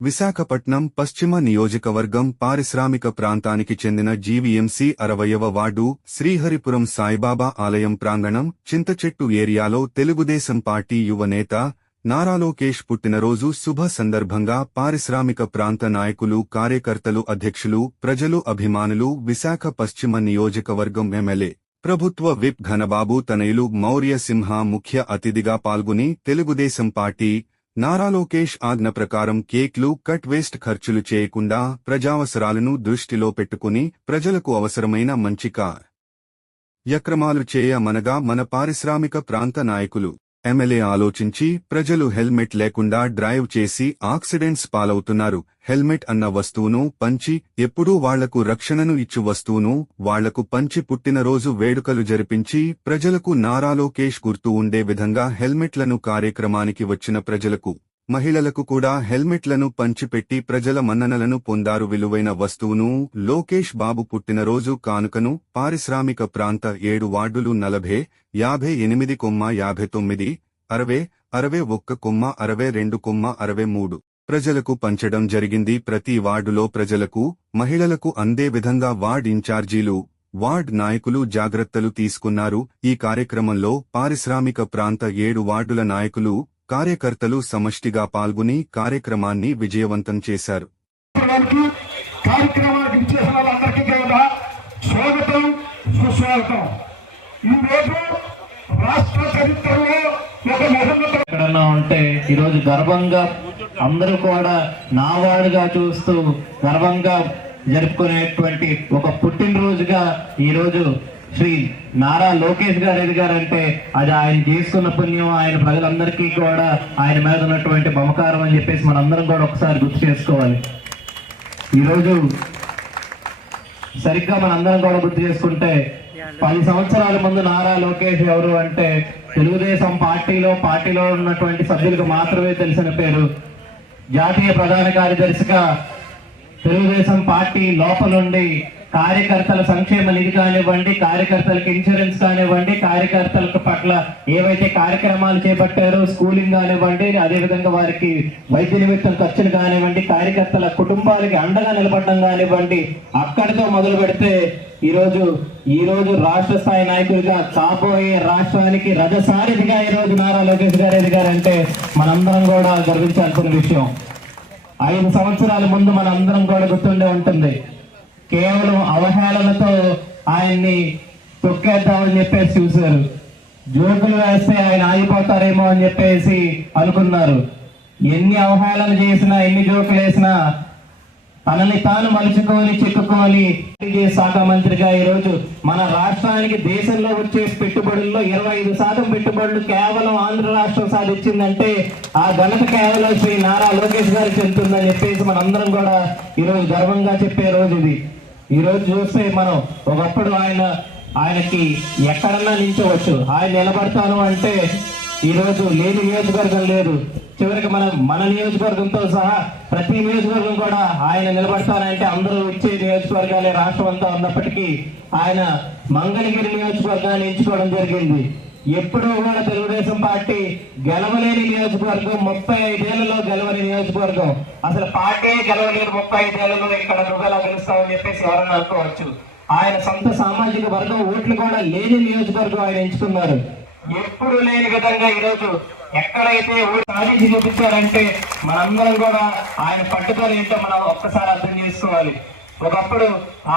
విశాఖపట్నం పశ్చిమ నియోజకవర్గం పారిశ్రామిక ప్రాంతానికి చెందిన జీవీఎంసీ అరవయవ వార్డు శ్రీహరిపురం సాయిబాబా ఆలయం ప్రాంగణం చింతచెట్టు ఏరియాలో తెలుగుదేశం పార్టీ యువ నేత నారా లోకేష్ పుట్టినరోజు శుభ సందర్భంగా పారిశ్రామిక ప్రాంత నాయకులు కార్యకర్తలు అధ్యక్షులు ప్రజలు అభిమానులు విశాఖ పశ్చిమ నియోజకవర్గం ఎమ్మెల్యే ప్రభుత్వ విప్ ఘనబాబు తనయులు మౌర్య సింహ ముఖ్య అతిథిగా పాల్గొని తెలుగుదేశం పార్టీ నారా లోకేష్ ఆజ్ఞ ప్రకారం కేక్లు కట్ వేస్ట్ ఖర్చులు చేయకుండా ప్రజావసరాలను దృష్టిలో పెట్టుకుని ప్రజలకు అవసరమైన మంచి కార్ యక్రమాలు చేయమనగా మన పారిశ్రామిక ప్రాంత నాయకులు ఎమ్మెల్యే ఆలోచించి ప్రజలు హెల్మెట్ లేకుండా డ్రైవ్ చేసి ఆక్సిడెంట్స్ పాలవుతున్నారు. హెల్మెట్ అన్న వస్తువును పంచి ఎప్పుడూ వాళ్ళకు రక్షణను ఇచ్చు వస్తువును వాళ్ళకు పంచి పుట్టినరోజు వేడుకలు జరిపించి ప్రజలకు నారా లోకేష్ గుర్తు ఉండే విధంగా హెల్మెట్లను కార్యక్రమానికి వచ్చిన ప్రజలకు మహిళలకు కూడా హెల్మెట్లను పంచిపెట్టి ప్రజల మన్ననలను పొందారు విలువైన వస్తువును లోకేష్ బాబు పుట్టినరోజు కానుకను పారిశ్రామిక ప్రాంత ఏడు వార్డులు నలభై యాభై ఎనిమిది కొమ్మ యాభై తొమ్మిది అరవై అరవై ఒక్క కొమ్మ అరవై రెండు కొమ్మ అరవై మూడు ప్రజలకు పంచడం జరిగింది. ప్రతి వార్డులో ప్రజలకు మహిళలకు అందే విధంగా వార్డ్ ఇన్ఛార్జీలు వార్డ్ నాయకులు జాగ్రత్తలు తీసుకున్నారు. ఈ కార్యక్రమంలో పారిశ్రామిక ప్రాంత ఏడు వార్డుల నాయకులు కార్యకర్తలు సమష్టిగా పాల్గొని కార్యక్రమాన్ని విజయవంతం చేశారు. ఎక్కడన్నా ఉంటే ఈరోజు గర్వంగా అందరూ కూడా నావాడుగా చూస్తూ గర్వంగా జరుపుకునేటువంటి ఒక పుట్టినరోజుగా ఈరోజు శ్రీ నారా లోకేష్ గారు ఎదిగారంటే అది ఆయన చేసుకున్న పుణ్యం ఆయన ప్రజలందరికీ కూడా ఆయన మీద ఉన్నటువంటి మమకారం అని చెప్పేసి మనందరం కూడా ఒకసారి గుర్తు చేసుకోవాలి. ఈరోజు సరిగ్గా మనందరం కూడా గుర్తు చేసుకుంటే పది సంవత్సరాల ముందు నారా లోకేష్ ఎవరు అంటే తెలుగుదేశం పార్టీలో పార్టీలో ఉన్నటువంటి సభ్యులకు మాత్రమే తెలిసిన పేరు. జాతీయ ప్రధాన కార్యదర్శిగా తెలుగుదేశం పార్టీ లోపలుండి కార్యకర్తల సంక్షేమ నిధి కానివ్వండి కార్యకర్తలకు ఇన్సూరెన్స్ కానివ్వండి కార్యకర్తలకు పట్ల ఏవైతే కార్యక్రమాలు చేపట్టారో స్కూలింగ్ కానివ్వండి అదేవిధంగా వారికి వైద్య నిమిత్తం ఖర్చులు కానివ్వండి కార్యకర్తల కుటుంబాలకి అండగా నిలబడడం కానివ్వండి అక్కడితో మొదలు పెడితే ఈరోజు ఈ రోజు రాష్ట్ర స్థాయి నాయకుడిగా కాబోయే రాష్ట్రానికి రథసారథిగా ఈ రోజు నారా లోకేష్ గారు ఎదిగారంటే మనందరం కూడా గర్వించాల్సిన విషయం. ఐదు సంవత్సరాల ముందు మన అందరం కూడా గుర్తుండే ఉంటుంది. కేవలం అవహేళనతో ఆయన్ని తొక్కేద్దామని చెప్పేసి చూశారు. జోకులు వేస్తే ఆయన ఆగిపోతారేమో అని చెప్పేసి అనుకున్నారు. ఎన్ని అవహేళన చేసినా ఎన్ని జోకులు వేసినా తనని తాను మలుచుకొని చిక్కుకొని శాఖ మంత్రిగా ఈ రోజు మన రాష్ట్రానికి దేశంలో వచ్చే పెట్టుబడుల్లో ఇరవై ఐదు శాతం పెట్టుబడులు కేవలం ఆంధ్ర రాష్ట్రం సాధించిందంటే ఆ ఘనత కేవలం శ్రీ నారా లోకేష్ గారికి చెందుతుందని చెప్పేసి మనందరం కూడా ఈ రోజు గర్వంగా చెప్పే రోజు ఇది. ఈరోజు చూస్తే మనం ఒకప్పుడు ఆయన ఆయనకి ఎక్కడన్నా నించవచ్చు ఆయన నిలబడతాను అంటే ఈరోజు లేని నియోజకవర్గం లేదు. చివరికి మనం మన నియోజకవర్గంతో సహా ప్రతి నియోజకవర్గం కూడా ఆయన నిలబడతానంటే అందరూ వచ్చే నియోజకవర్గాలే రాష్ట్రం అంతా ఉన్నప్పటికీ ఆయన మంగళగిరి నియోజకవర్గాన్ని ఎంచుకోవడం జరిగింది. ఎప్పుడూ కూడా తెలుగుదేశం పార్టీ గెలవలేని నియోజకవర్గం ముప్పై ఐదేళ్ళలో గెలవని నియోజకవర్గం. అసలు పార్టీ గెలవలేని ముప్పై ఐదేళ్ళలో ఇక్కడ నువ్వెలా గెలుస్తావని చెప్పేసి ఎవరైనా అనుకోవచ్చు. ఆయన సొంత సామాజిక వర్గం ఓట్లు కూడా లేని నియోజకవర్గం ఆయన ఎంచుకున్నారు. ఎప్పుడు లేని విధంగా ఈరోజు ఎక్కడైతే ఓటు సాధించి చూపించారంటే మనందరం కూడా ఆయన పట్టుదల ఏంటో మనం ఒక్కసారి అర్థం చేసుకోవాలి. ఒకప్పుడు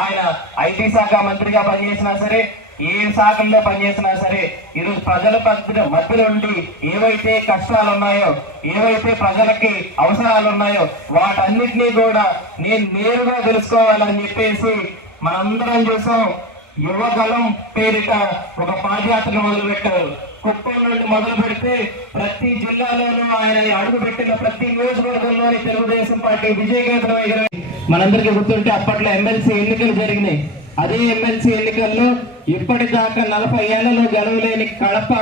ఆయన ఐటీ శాఖ మంత్రిగా పనిచేసినా సరే ఏ శాఖల్లో పనిచేసినా సరే ఈరోజు ప్రజల మధ్యలో ఉండి ఏవైతే కష్టాలు ఉన్నాయో ఏవైతే ప్రజలకి అవసరాలు ఉన్నాయో వాటన్నిటినీ కూడా నేను నేరుగా తెలుసుకోవాలని చెప్పేసి మనందరం చూసాం. యువగలం పేరిట ఒక పాదయాత్రను మొదలు పెట్టారు కుప్పం నుండి మొదలు పెడితే ప్రతి జిల్లాలోనూ ఆయన అడుగు పెట్టిన ప్రతి నియోజకవర్గంలోని తెలుగుదేశం పార్టీ విజయకేతనం మనందరికీ గుర్తుంటే అప్పట్లో ఎమ్మెల్సీ ఎన్నికలు జరిగినాయి. అదే ఎమ్మెల్సీ ఎన్నికల్లో ఇప్పటిదాకా నలభై ఏళ్ళలో గెలవలేని కడప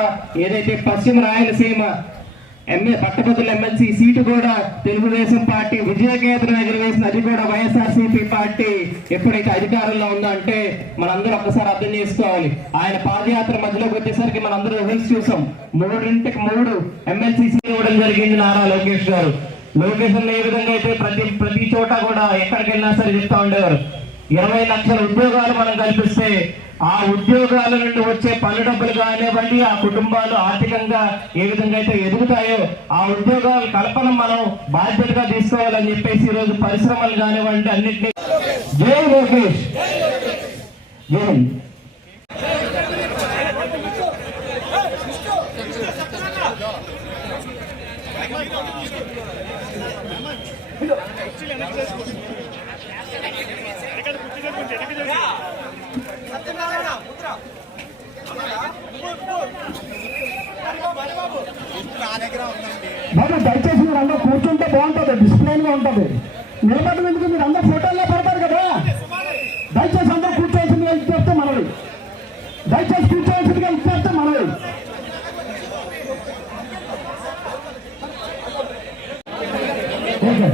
ఏదైతే పశ్చిమ రాయలసీమ ఎంఏ పట్టభద్రుల ఎమ్మెల్సీ సీటు కూడా తెలుగుదేశం పార్టీ విజయకేతనం ఎగురవేసిన అది కూడా వైఎస్ఆర్సీపీ పార్టీ ఎప్పుడైతే అధికారంలో ఉందో అంటే మనందరూ ఒక్కసారి అర్థం చేసుకోవాలి. ఆయన పాదయాత్ర మధ్యలోకి వచ్చేసరికి మనందరూ రిజల్ట్స్ చూసాం. మూడింటికి మూడు ఎమ్మెల్సీ సీట్లు ఇవ్వడం జరిగింది నారా లోకేష్ గారు. లోకేష్ ఏ విధంగా అయితే ప్రతి ప్రతి చోట కూడా ఎక్కడికి వెళ్ళినా సరే చెప్తా ఉండేవారు. ఇరవై లక్షల ఉద్యోగాలు మనం కల్పిస్తే ఆ ఉద్యోగాల నుండి వచ్చే పన్ను డబ్బులు కానివ్వండి ఆ కుటుంబాలు ఆర్థికంగా ఏ విధంగా అయితే ఎదుగుతాయో ఆ ఉద్యోగాల కల్పన మనం బాధ్యతగా తీసుకోవాలని చెప్పేసి ఈ రోజు పరిశ్రమలు కానివ్వండి అన్నింటినీ. జై లోకేష్! జై బాబు దయచేసి మీరు అందరూ కూర్చుంటే బాగుంటుంది డిసిప్లైన్గా ఉంటుంది. నిలబడి ఎందుకు? మీరు అందరూ ఫోటోల్లో పడతారు కదా. దయచేసి అందరూ కూర్చోవలసిందిగా ఇచ్చేస్తే మనవి. దయచేసి కూర్చోవలసిందిగా ఇచ్చేస్తే మనవి. ఓకే.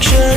ఈ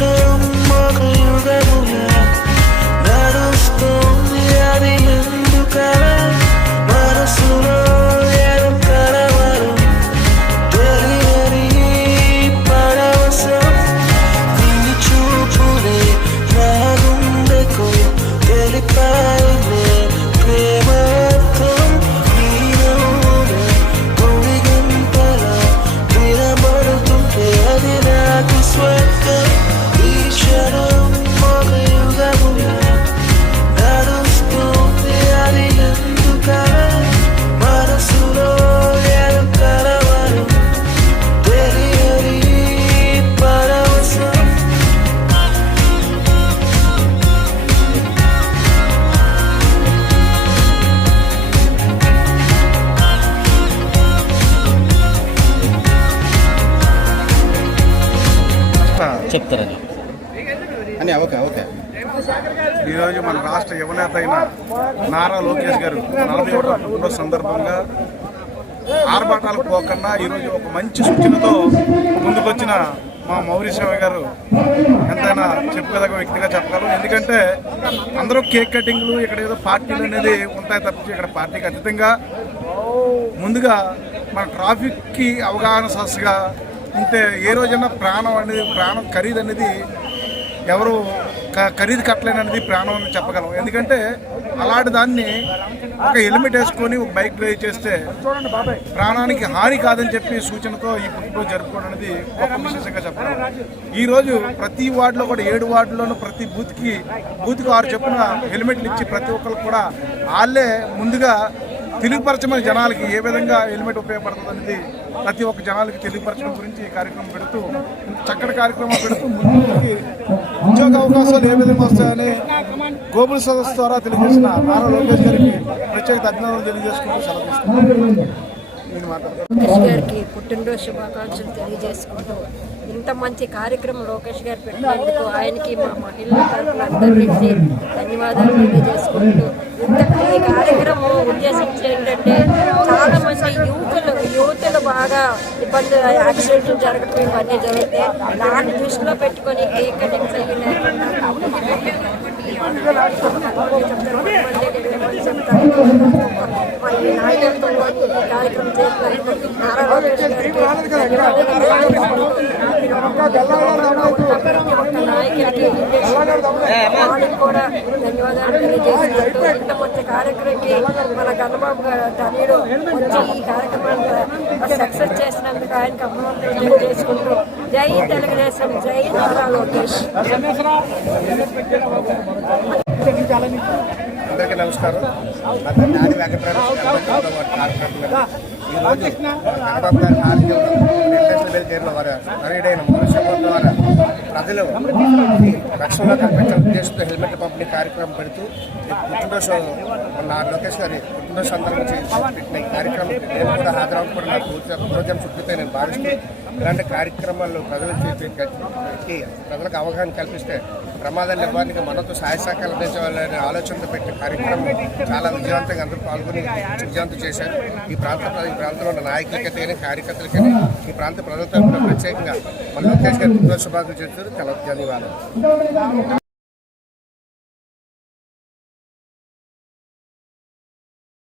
నలభై ఒకటో సందర్భంగా ఆర్భాటాలకు పోకుండా ఈరోజు ఒక మంచి సూచనతో ముందుకొచ్చిన మా మౌరి గారు ఎంతైనా చెప్పుకోదగ్గ వ్యక్తిగా చెప్పగలరు. ఎందుకంటే అందరూ కేక్ కటింగ్లు ఇక్కడ ఏదో పార్టీలు అనేది ఉంటాయి తప్పించి ఇక్కడ పార్టీకి అతీతంగా ముందుగా మన ట్రాఫిక్కి అవగాహన సస్గా ఉంటే ఏ రోజైనా ప్రాణం అనేది ప్రాణం ఖరీదు అనేది ఎవరు ఖరీదు కట్టలేననేది ప్రాణం అని చెప్పగలం. ఎందుకంటే అలాంటి దాన్ని ఒక హెల్మెట్ వేసుకొని ఒక బైక్ డ్రైవ్ చేస్తే ప్రాణానికి హాని కాదని చెప్పి సూచనతో ఈ పుట్టినరోజు జరుపుకోవడం అనేది గొప్ప విశేషంగా చెప్పగలం ఈ రోజు ప్రతి వార్డులో కూడా ఏడు వార్డుల్లోనూ ప్రతి బూత్కి బూత్కి ఆరు చొప్పున హెల్మెట్లు ఇచ్చి ప్రతి ఒక్కరికి కూడా వాళ్ళే ముందుగా తెలియపరచమని జనాలకి ఏ విధంగా హెల్మెట్ ఉపయోగపడుతుంది అనేది ప్రతి ఒక్క జనాలకి తెలియపరచడం గురించి ఈ కార్యక్రమం పెడుతూ చక్కటి కార్యక్రమం పెడుతూ ముందుకి ఉద్యోగ అవకాశాలు ఏ విధంగా వస్తాయని గోబుల్ సదస్సు ద్వారా తెలియజేసిన నారా లోకేష్ గారికి ప్రత్యేక అభినందనలు తెలియజేసుకుంటూ లోకేష్ గారికి పుట్టినరోజు శుభాకాంక్షలు తెలియజేసుకుంటూ ఇంత మంచి కార్యక్రమం లోకేష్ గారు పెట్టినందుకు ఆయనకి మా మహిళల తరఫున అందరి నుంచి ధన్యవాదాలు తెలియజేసుకుంటూ ఇంత ఈ కార్యక్రమం ఉద్దేశించి ఏంటంటే బాగా ఇబ్బంది యాక్సిడెంట్లు జరగటం ఇవన్నీ జరిగితే దాన్ని దృష్టిలో పెట్టుకొని కేక్ కటింగ్స్ ఈ కార్యక్రమం చేసినందుకు నారా లోకేష్ గారికి ధన్యవాదాలు ప్రతి ఒక్క నాయకుడికి వాళ్ళకి కూడా ధన్యవాదాలు తెలియజేసుకుంటూ ఇంత మంచి కార్యక్రమంకి మన గణబాబు గారు తనయుడు వచ్చి ఈ కార్యక్రమాన్ని సక్సెస్ చేసినందుకు ఆయనకు అభినందనలు తెలియజేసుకుంటూ జై తెలుగుదేశం జై నారా లోకేష్. అందరికీ నమస్కారం. నా పేరు నాని ఈరోజు చంద్రబాబు గారి ఆరోగ్యం చేరిన వారు ఖరీదైన మనుష్య ద్వారా ప్రజలు రక్షణలో కల్పించే ఉద్దేశంతో హెల్మెట్ పంపిణీ కార్యక్రమం పెడుతూ పుట్టినరోజు నా లోకేష్ గారి పుట్టినరోజు సందర్భంగా పెట్టిన ఈ కార్యక్రమం నేను కూడా హాజరవడం కూడా నాకు పూర్వజం చుట్టూతో నేను భావిస్తూ ఇలాంటి కార్యక్రమాలు ప్రజలకు చేపట్టి ప్రజలకు అవగాహన కల్పిస్తే ప్రమాదాల నివారణకి మనతో సహాయ సహకారాలు అందించాలనే ఆలోచనతో పెట్టిన కార్యక్రమం చాలా విజయవంతంగా అందరూ పాల్గొని విజయవంతం చేశారు. ఈ ప్రాంత ఈ ప్రాంతంలో ఉన్న నాయకులకైతే కార్యకర్తలకైనా ఈ ప్రాంత ప్రజల తరఫున ప్రత్యేకంగా మన లోకేష్ గారి పుట్టినరోజు శుభాకాంక్షలు చేస్తూ చాలా ధన్యవాదాలు.